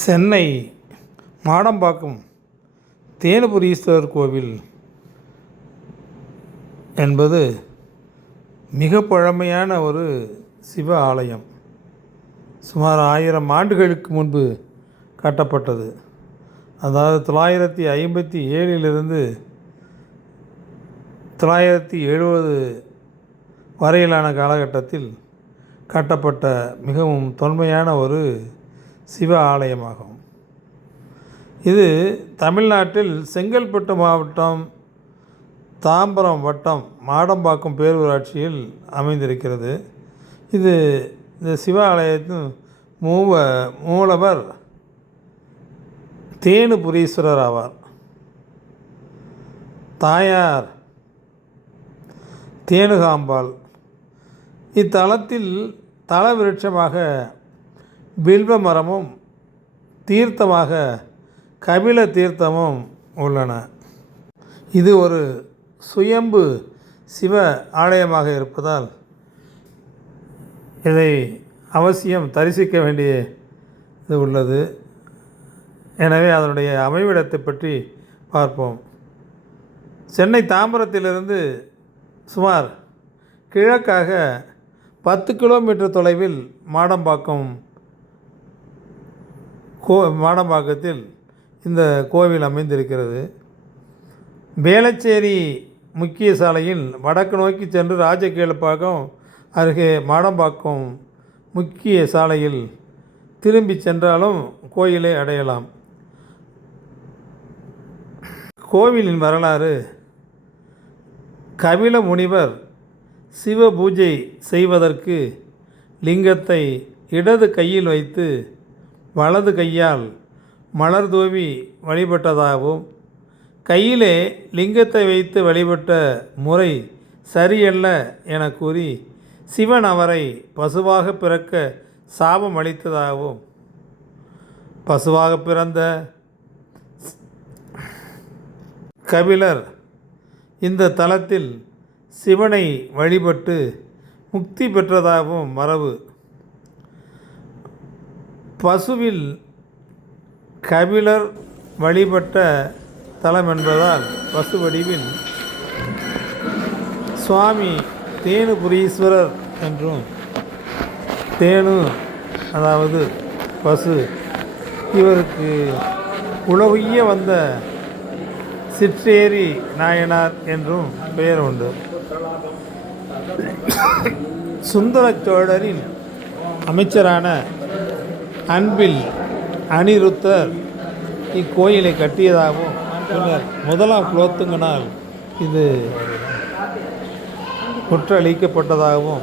சென்னை மாடம்பாக்கம் தேனுபுரீஸ்வரர் கோவில் என்பது மிக பழமையான ஒரு சிவ ஆலயம். சுமார் 1000 ஆண்டுகளுக்கு முன்பு கட்டப்பட்டது. அதாவது 957 970 வரையிலான காலகட்டத்தில் கட்டப்பட்ட மிகவும் தொன்மையான ஒரு சிவ ஆலயமாகும். இது தமிழ்நாட்டில் செங்கல்பட்டு மாவட்டம் தாம்பரம் வட்டம் மாடம்பாக்கம் பேரூராட்சியில் அமைந்திருக்கிறது. இந்த சிவ ஆலயத்தின் மூலவர் தேனுபுரீஸ்வரர் ஆவார். தாயார் தேனுகாம்பாள். இத்தலத்தில் தல விருட்சமாக பில்வ மரமும் தீர்த்தமாக கபில தீர்த்தமும் உள்ளன. இது ஒரு சுயம்பு சிவ ஆலயமாக இருப்பதால் இதை அவசியம் தரிசிக்க வேண்டியது உள்ளது. எனவே அதனுடைய அமைவிடத்தை பற்றி பார்ப்போம். சென்னை தாம்பரத்திலிருந்து சுமார் கிழக்காக 10 கிலோமீட்டர் தொலைவில் மாடம்பாக்கத்தில் இந்த கோவில் அமைந்திருக்கிறது. வேளச்சேரி முக்கிய சாலையில் வடக்கு நோக்கி சென்று ராஜகீழ்ப்பாக்கம் அருகே மாடம்பாக்கம் முக்கிய சாலையில் திரும்பி சென்றாலும் கோயிலை அடையலாம். கோவிலின் வரலாறு: கபில முனிவர் சிவ பூஜை செய்வதற்கு லிங்கத்தை இடது கையில் வைத்து வலது கையால் மலர் தூவி வழிபட்டதாகவும், கையிலே லிங்கத்தை வைத்து வழிபட்ட முறை சரியல்ல என கூறி சிவன் அவரை பசுவாக பிறக்க சாபம் அளித்ததாகவும், பசுவாக பிறந்த கபிலர் இந்த தலத்தில் சிவனை வழிபட்டு முக்தி பெற்றதாகவும் மரபு. பசுவில் கபிலர் வழிபட்ட தலம் என்பதால் பசு வடிவில் சுவாமி தேனுபுரீஸ்வரர் என்றும், தேனு அதாவது பசு, இவருக்கு உலகுய்ய வந்த சிற்றேரி நாயனார் என்றும் பெயர் உண்டு. சுந்தர சோழரின் அமைச்சரான அன்பில் அனிருத்தர் இக்கோயிலை கட்டியதாகவும், பின்னர் 1ஆம் குலோத்துங்கனால் இது முற்றளிக்கப்பட்டதாகவும்,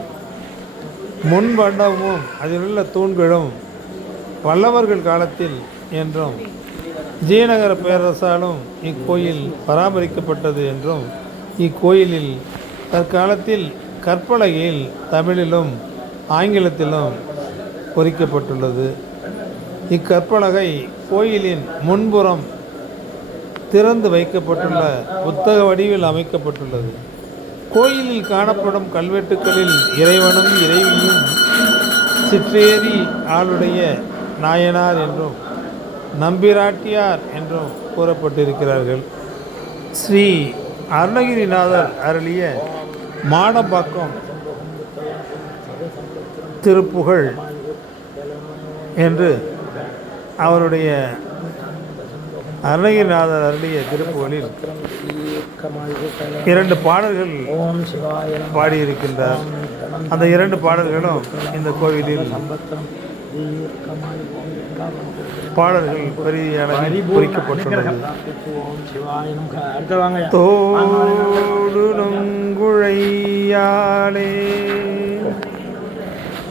முன்மண்டபமும் அதிலுள்ள தூண்களும் பல்லவர்கள் காலத்தில் என்றும், விஜயநகர பேரரசாலும் இக்கோயில் பராமரிக்கப்பட்டது என்றும், இக்கோயிலில் தற்காலத்தில் கற்பலகையில் தமிழிலும் ஆங்கிலத்திலும் பொறிக்கப்பட்டுள்ளது. இக்கற்பலகை கோயிலின் முன்புறம் திறந்து வைக்கப்பட்டுள்ள புத்தக வடிவில் அமைக்கப்பட்டுள்ளது. கோயிலில் காணப்படும் கல்வெட்டுக்களில் இறைவனும் இறைவியும் சிற்றேரி ஆளுடைய நாயனார் என்றும் நம்பிராட்டியார் என்றும் கூறப்பட்டிருக்கிறார்கள். ஸ்ரீ அருணகிரிநாதர் அருளிய மாடம்பாக்கம் திருப்புகழ் என்று அவருடைய அருணகிரிநாதர் அருளிய திருப்புகழில் 2 பாடல்கள் பாடியிருக்கின்றார். அந்த 2 பாடல்களும் இந்த கோவிலில் பாடல்கள் பெரிய அளவில் குறிக்கப்பட்டுள்ளது. தோடு நொங்குழையாலே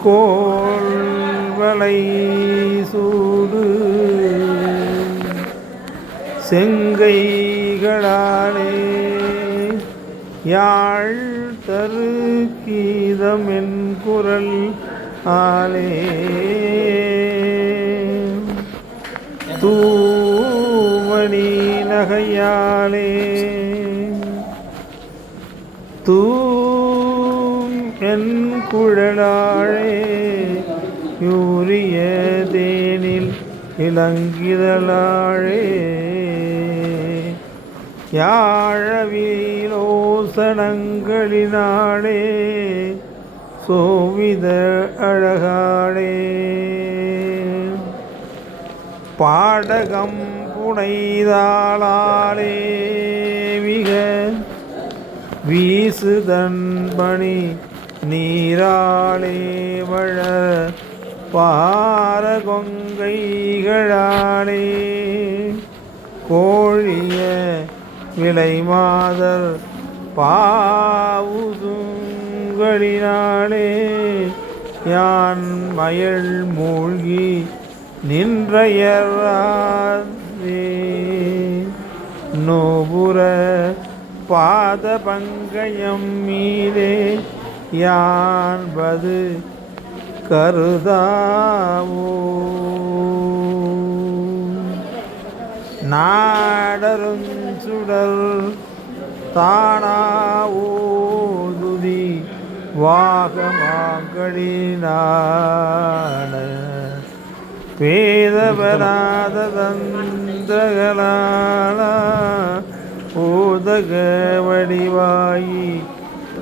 கோல்வளை சூடு செங்கைகளாலே யாழ் தரு கீதமென் குரல் ஆலே தூமணி நகையாலே என் குழலாழே யூரிய தேனில் இளங்கிதழாழே யாழவீலோசனங்களினாலே சோவித அழகாளே பாடகம் புனைதாளாலே மிக வீசுதன்பணி நீராளே வழ பாரகொங்கைகளாலே கோழிய விலைமாதர் பாவுதுங்களினாலே யான் மயல் மூழ்கி நின்றையராதே நோபுர பாத பங்கயம் மீதே யான்பது கருதாவோ நாடருஞ்சுடர் தானாவோதுதி வாகமாங்களினான பேதபராத தந்திரகளால ஓதக வடிவாயி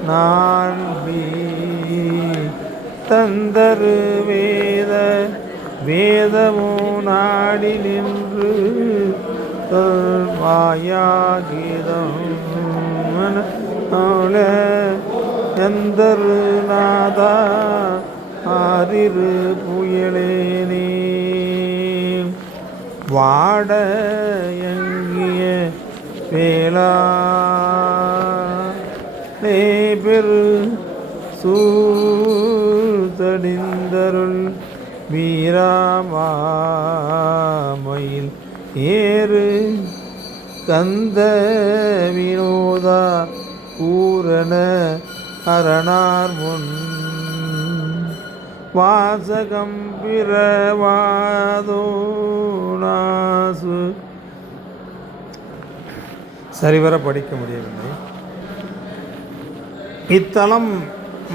நான் தந்தரு வேதமோ நாடி நின்று மாயாகீதம் எந்தரு நாதா ஆரிரு புயலேனே வாட எங்கிய வேளா பெரு சூழ்தடிந்தருள் வீராமாமயில் ஏறு கந்த வினோதா பூரண அரணார் முன் வாசகம் பிறவாதோ நாசு. சரிவர படிக்க முடியவில்லை. இத்தலம்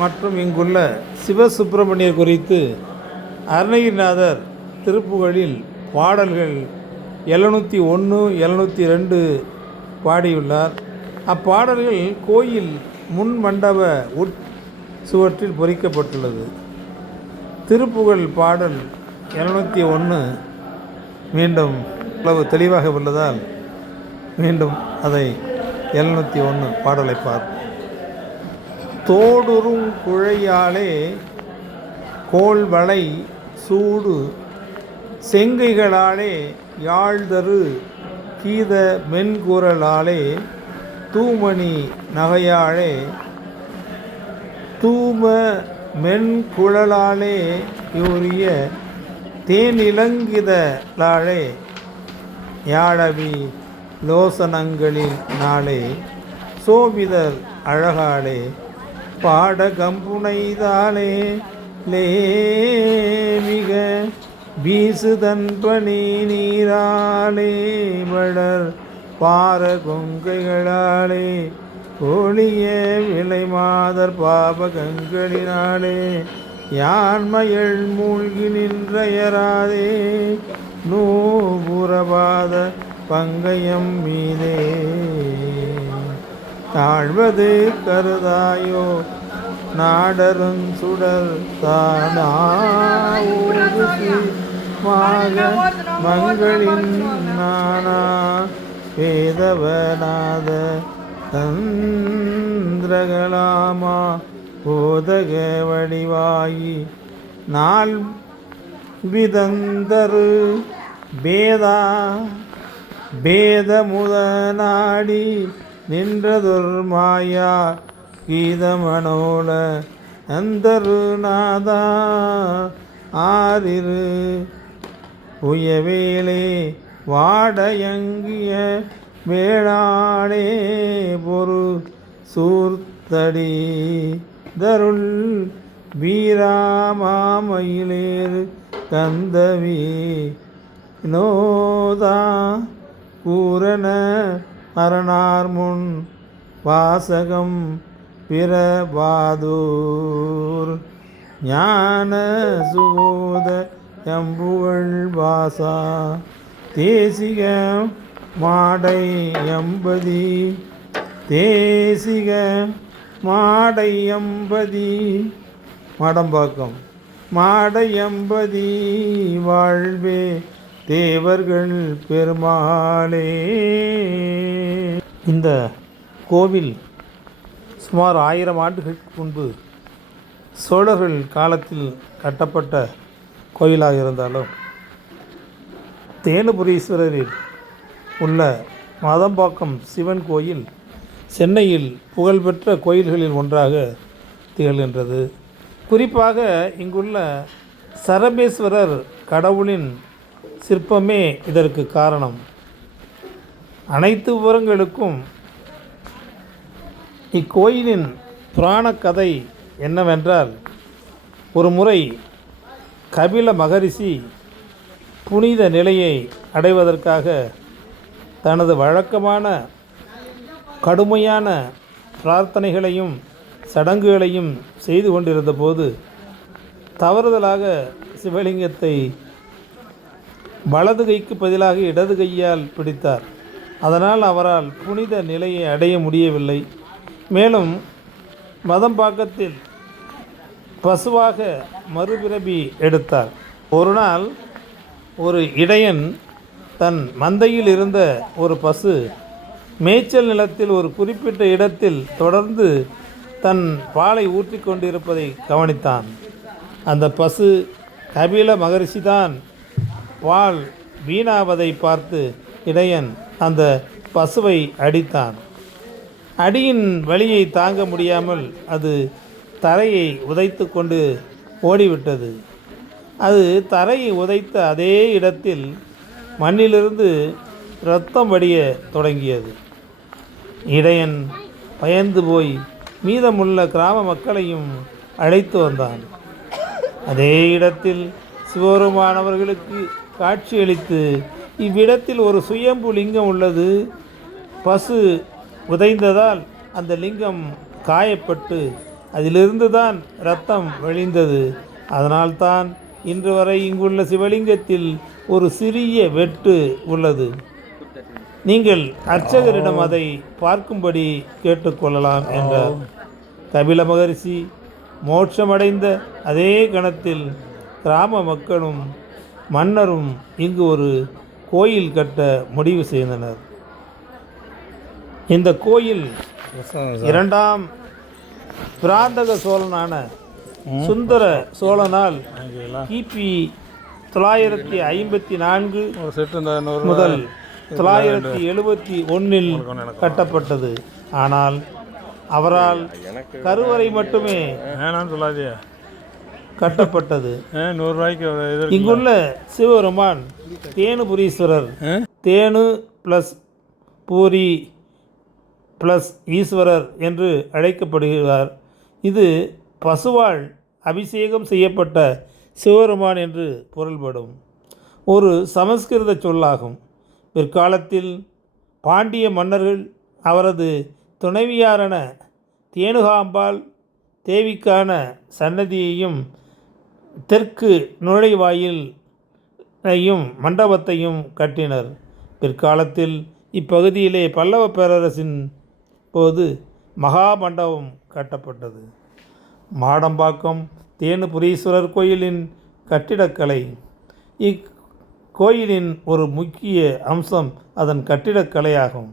மற்றும் இங்குள்ள சிவசுப்பிரமணியர் குறித்து அருணகிரிநாதர் திருப்புகழில் பாடல்கள் 701 702 பாடியுள்ளார். அப்பாடல்கள் கோயில் முன் மண்டப சுவற்றில் பொறிக்கப்பட்டுள்ளது. திருப்புகழ் பாடல் 701 மீண்டும் அளவு தெளிவாக உள்ளதால் மீண்டும் அதை 701 பாடலை பார்ப்போம். தோடுறும் குழையாலே கோள்வளை சூடு செங்கைகளாலே யாழ்தரு கீத மென்குரலாலே தூமணி நகையாளே தூம மென்குழலாலே யூரிய தேனிலங்கிதலாளே யாழவி லோசனங்களில் நாளே சோபிதர் அழகாளே பாடகம்புனைதாளே லேமிக வீசுதன்பணி நீராளே வளர் பார கொங்கைகளாலே ஒளிய விலை மாதர் பாபகங்களினாலே யான்மயல் மூழ்கி நின்றையராதே நூபுரபாத பங்கயம் மீதே தாழ்வது கருதாயோ நாடருங் சுடர் தானாவுது மாக மங்களின் நானா வேதவநாத தந்திரகலாமா போதக வடிவாயி நாள் விதந்தரு பேதமுத நாடி நின்றதொர் மாயா கீதமனோல அந்தரு நாதா ஆரிரு உயவேலே வாடயங்கிய வேளாளே பொரு சூர்த்தடி தருள் வீராமாமயிலேறு கந்தவி நோதா பூரண அரணார் முன் வாசகம் பிறபாதூர் ஞான சுகோத எம்புகழ் வாசா தேசிக மாடை எம்பதி தேசிக மாடை எம்பதி மாடம்பாக்கம் மாடை எம்பதி வாழ்வே தேவர்கள் பெருமாளே. இந்த கோவில் சுமார் 1000 ஆண்டுகளுக்கு முன்பு சோழர்கள் காலத்தில் கட்டப்பட்ட கோயிலாக இருந்தாலும் தேனுபுரீஸ்வரரில் உள்ள மாதம்பாக்கம் சிவன் கோயில் சென்னையில் புகழ்பெற்ற கோயில்களில் ஒன்றாக திகழ்கின்றது. குறிப்பாக இங்குள்ள சரபேஸ்வரர் கடவுளின் சிற்பமே இதற்கு காரணம். அனைத்து விவரங்களுக்கும் இக்கோயிலின் புராண கதை என்னவென்றால், ஒரு முறை கபில மகரிஷி புனித நிலையை அடைவதற்காக தனது வழக்கமான கடுமையான பிரார்த்தனைகளையும் சடங்குகளையும் செய்து கொண்டிருந்த போது தவறுதலாக சிவலிங்கத்தை வலது கைக்கு பதிலாக இடது கையால் பிடித்தார். அதனால் அவரால் புனித நிலையை அடைய முடியவில்லை. மேலும் மதம்பாக்கத்தில் பசுவாக மறுபிறவி எடுத்தார். ஒரு நாள் ஒரு இடையன் தன் மந்தையில் இருந்த ஒரு பசு மேய்ச்சல் நிலத்தில் ஒரு குறிப்பிட்ட இடத்தில் தொடர்ந்து தன் பாலை ஊற்றி கொண்டிருப்பதை கவனித்தான். அந்த பசு கபில மகரிஷிதான் பால் வீணாவதை பார்த்து இடையன் அந்த பசுவை அடித்தான். அடியின் வலியை தாங்க முடியாமல் அது தரையை உதைத்து கொண்டு ஓடிவிட்டது. அது தரையை உதைத்த அதே இடத்தில் மண்ணிலிருந்து இரத்தம் வடிய தொடங்கியது. இடையன் பயந்து போய் மீதமுள்ள கிராம மக்களையும் அழைத்து வந்தான். அதே இடத்தில் சிவபெருமானவர்களுக்கு காட்சியளித்து, இவ்விடத்தில் ஒரு சுயம்பு லிங்கம் உள்ளது. பசு உதைந்ததால் அந்த லிங்கம் காயப்பட்டு அதிலிருந்து தான் இரத்தம் வழிந்தது. அதனால்தான் இன்று வரை இங்குள்ள சிவலிங்கத்தில் ஒரு சிறிய வெட்டு உள்ளது. நீங்கள் அர்ச்சகரிடம் அதை பார்க்கும்படி கேட்டுக்கொள்ளலாம் என்றார். கபில மகரிஷி மோட்சமடைந்த அதே கணத்தில் கிராம மக்களும் மன்னரும் இங்கு ஒரு கோயில் கட்ட முடிவு செய்தனர். இந்த கோயில் 2ஆம் பிராந்தக சோழனான சுந்தர சோழனால் கிபி 954 முதல் 971 கட்டப்பட்டது. ஆனால் அவரால் கருவறை மட்டுமே கட்டப்பட்டது. இங்குள்ள சிவபெருமான் தேனுபுரீஸ்வரர், தேனு ப்ளஸ் பூரி ப்ளஸ் ஈஸ்வரர் என்று அழைக்கப்படுகிறார். இது பசுவால் அபிஷேகம் செய்யப்பட்ட சிவபெருமான் என்று பொருள்படும் ஒரு சமஸ்கிருத சொல்லாகும். பிற்காலத்தில் பாண்டிய மன்னர்கள் அவரது துணைவியாரான தேனுகாம்பாள் தேவிக்கான சன்னதியையும் தெற்கு நுழைவாயிலையும் மண்டபத்தையும் கட்டினர். பிற்காலத்தில் இப்பகுதியிலே பல்லவ பேரரசின் போது மகாமண்டபம் கட்டப்பட்டது. மாடம்பாக்கம் தேனுபுரீஸ்வரர் கோயிலின் கட்டிடக்கலை. இக்கோயிலின் ஒரு முக்கிய அம்சம் அதன் கட்டிடக்கலையாகும்.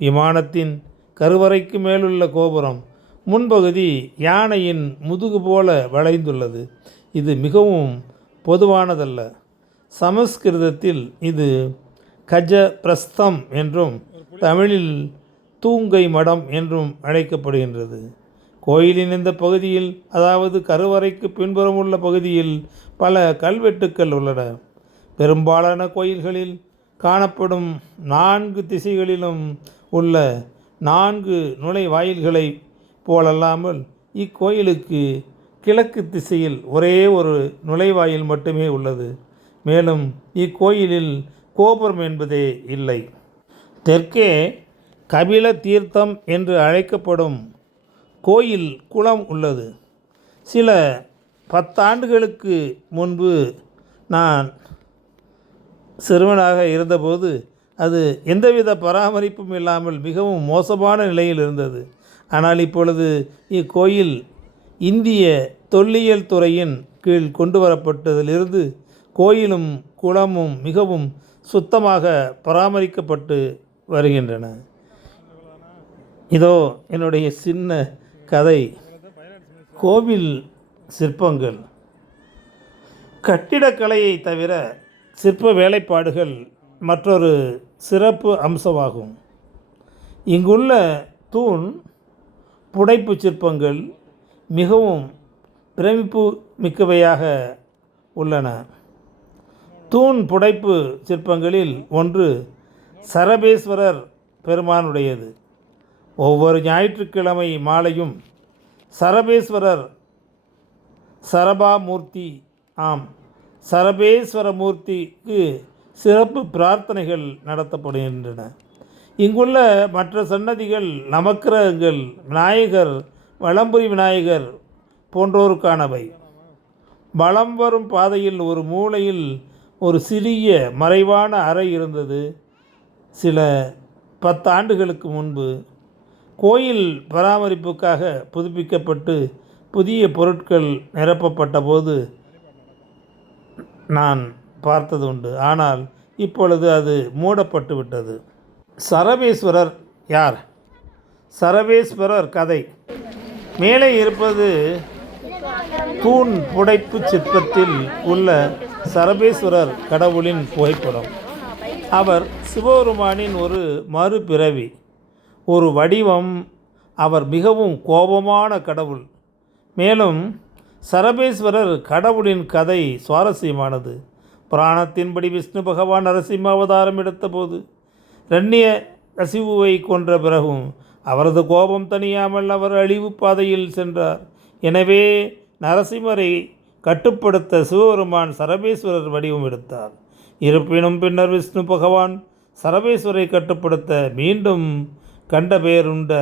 விமானத்தின் கருவறைக்கு மேலுள்ள கோபுரம் முன்பகுதி யானையின் முதுகு போல வளைந்துள்ளது. இது மிகவும் பொதுவானதல்ல. சமஸ்கிருதத்தில் இது கஜ பிரஸ்தம் என்றும் தமிழில் தூங்கை மடம் என்றும் அழைக்கப்படுகின்றது. கோயிலின் இந்த பகுதியில், அதாவது கருவறைக்கு பின்புறம் உள்ள பகுதியில் பல கல்வெட்டுக்கள் உள்ளன. பெரும்பாலான கோயில்களில் காணப்படும் 4 திசைகளிலும் உள்ள 4 நுழைவாயில்களை போலல்லாமல் இக்கோயிலுக்கு கிழக்கு திசையில் ஒரே ஒரு நுழைவாயில் மட்டுமே உள்ளது. மேலும் இக்கோயிலில் கோபுரம் என்பதே இல்லை. தெற்கே கபில தீர்த்தம் என்று அழைக்கப்படும் கோயில் குளம் உள்ளது. சில 10 ஆண்டுகளுக்கு முன்பு நான் சிறுவனாக இருந்தபோது அது எந்தவித பராமரிப்பும் இல்லாமல் மிகவும் மோசமான நிலையில் இருந்தது. ஆனால் இப்பொழுது இக்கோயில் இந்திய தொல்லியல் துறையின் கீழ் கொண்டு வரப்பட்டதிலிருந்து கோயிலும் குளமும் மிகவும் சுத்தமாக பராமரிக்கப்பட்டு வருகின்றன. இதோ என்னுடைய சின்ன கதை. கோவில் சிற்பங்கள் கட்டிடக்கலையை தவிர சிற்ப வேலைப்பாடுகள் மற்றொரு சிறப்பு அம்சமாகும். இங்குள்ள தூண் புடைப்பு சிற்பங்கள் மிகவும் பிரமிப்பு மிக்கவையாக உள்ளன. தூண் புடைப்பு சிற்பங்களில் ஒன்று சரபேஸ்வரர் பெருமானுடையது. ஒவ்வொரு ஞாயிற்றுக்கிழமை மாலையும் சரபேஸ்வரர் சரபாமூர்த்தி சரபேஸ்வரமூர்த்திக்கு சிறப்பு பிரார்த்தனைகள் நடத்தப்படுகின்றன. இங்குள்ள மற்ற சன்னதிகள் நவக்கிரகங்கள், விநாயகர், வலம்புரி விநாயகர் போன்றோருக்கானவை. வலம் வரும் பாதையில் ஒரு மூலையில் ஒரு சிறிய மறைவான அறை இருந்தது. சில 10 ஆண்டுகளுக்கு முன்பு கோயில் பராமரிப்புக்காக புதுப்பிக்கப்பட்டு புதிய பொருட்கள் நிரப்பப்பட்ட போது நான் பார்த்தது உண்டு. ஆனால் இப்பொழுது அது மூடப்பட்டு விட்டது. சரபேஸ்வரர் யார்? சரபேஸ்வரர் கதை. மேலே இருப்பது தூண் புடைப்பு சிற்பத்தில் உள்ள சரபேஸ்வரர் கடவுளின் புகைப்படம். அவர் சிவபெருமானின் ஒரு மறுபிறவி, ஒரு வடிவம். அவர் மிகவும் கோபமான கடவுள். மேலும் சரபேஸ்வரர் கடவுளின் கதை சுவாரஸ்யமானது. புராணத்தின்படி விஷ்ணு பகவான் நரசிம்ம அவதாரம் எடுத்தபோது இரண்ய கசிவுவை கொன்ற பிறகும் அவரது கோபம் தணியாமல் அவர் அழிவு பாதையில் சென்றார். எனவே நரசிம்மரை கட்டுப்படுத்த சிவபெருமான் சரபேஸ்வரர் வடிவம் எடுத்தார். இருப்பினும் பின்னர் விஷ்ணு பகவான் சரபேஸ்வரை கட்டுப்படுத்த மீண்டும் கண்ட பெயருண்ட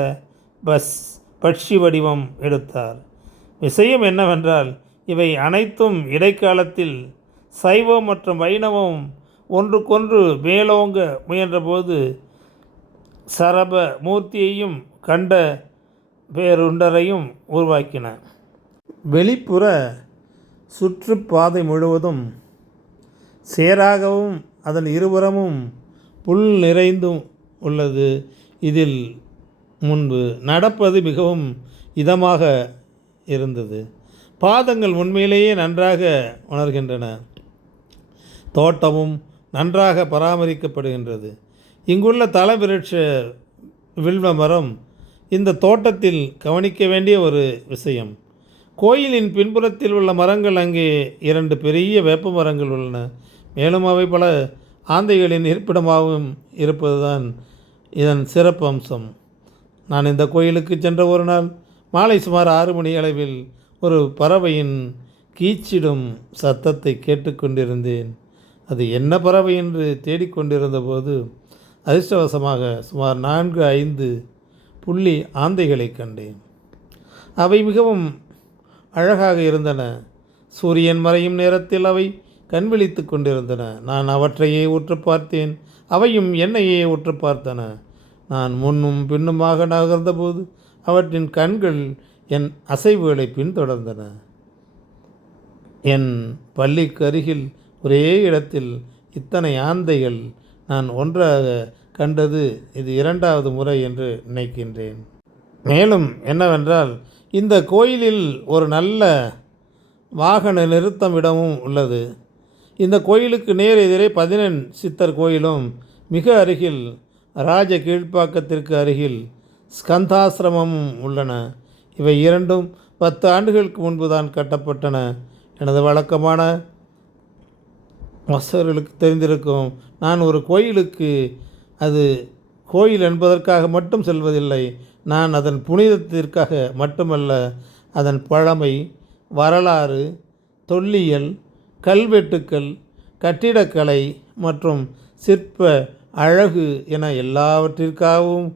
பட்சி வடிவம் எடுத்தார். விஷயம் என்னவென்றால் இவை அனைத்தும் இடைக்காலத்தில் சைவம் மற்றும் வைணவம் ஒன்றுக்கொன்று மேலோங்க முயன்றபோது சரப மூர்த்தியையும் கண்ட பேருண்டரையும் உருவாக்கின. வெளிப்புற சுற்றுப்பாதை முழுவதும் சேராகவும் அதன் இருபுறமும் புல் நிறைந்தும் உள்ளது. இதில் முன்பு நடப்பது மிகவும் இதமாக இருந்தது. பாதங்கள் உண்மையிலேயே நன்றாக உணர்கின்றன. தோட்டமும் நன்றாக பராமரிக்கப்படுகின்றது. இங்குள்ள தலவிருட்ச வில்வ மரம் இந்த தோட்டத்தில் கவனிக்க வேண்டிய ஒரு விஷயம். கோயிலின் பின்புறத்தில் உள்ள மரங்கள், அங்கே 2 பெரிய வேப்ப மரங்கள் உள்ளன. மேலும் அவை பல ஆந்தைகளின் இருப்பிடமாகவும் இருப்பதுதான் இதன் சிறப்பு அம்சம். நான் இந்த கோயிலுக்கு சென்ற ஒரு நாள் மாலை சுமார் 6 மணி அளவில் ஒரு பறவையின் கீச்சிடும் சத்தத்தை கேட்டுக்கொண்டிருந்தேன். அது என்ன பறவை என்று தேடிக்கொண்டிருந்த போது அதிர்ஷ்டவசமாக சுமார் 4-5 புள்ளி ஆந்தைகளை கண்டேன். அவை மிகவும் அழகாக இருந்தன. சூரியன் மறையும் நேரத்தில் அவை கண்விழித்து கொண்டிருந்தன. நான் அவற்றையே உற்று பார்த்தேன். அவையும் என்னையே உற்று பார்த்தன. நான் முன்னும் பின்னுமாக நகர்ந்தபோது அவற்றின் கண்கள் என் அசைவுகளை பின்தொடர்ந்தன. என் பள்ளிக்கு அருகில் ஒரே இடத்தில் இத்தனை ஆந்தைகள் நான் ஒன்றாக கண்டது இது 2வது முறை என்று நினைக்கின்றேன். மேலும் என்னவென்றால் இந்த கோயிலில் ஒரு நல்ல வாகன நிறுத்தம் இடமும் உள்ளது. இந்த கோயிலுக்கு நேர் எதிரே 11 சித்தர் கோயிலும், மிக அருகில் ராஜ கீழ்ப்பாக்கத்திற்கு அருகில் ஸ்கந்தாசிரமமும் உள்ளன. இவை இரண்டும் 10 ஆண்டுகளுக்கு முன்பு தான் கட்டப்பட்டன. எனது வழக்கமான வசர்களுக்கு தெரிந்திருக்கும். நான் ஒரு கோயிலுக்கு அது கோயில் என்பதற்காக மட்டும் செல்வதில்லை. நான் அதன் புனிதத்திற்காக மட்டுமல்ல, அதன் பழமை, வரலாறு, தொல்லியல், கல்வெட்டுக்கள், கட்டிடக்கலை மற்றும் சிற்ப அழகு என எல்லாவற்றிற்காகவும்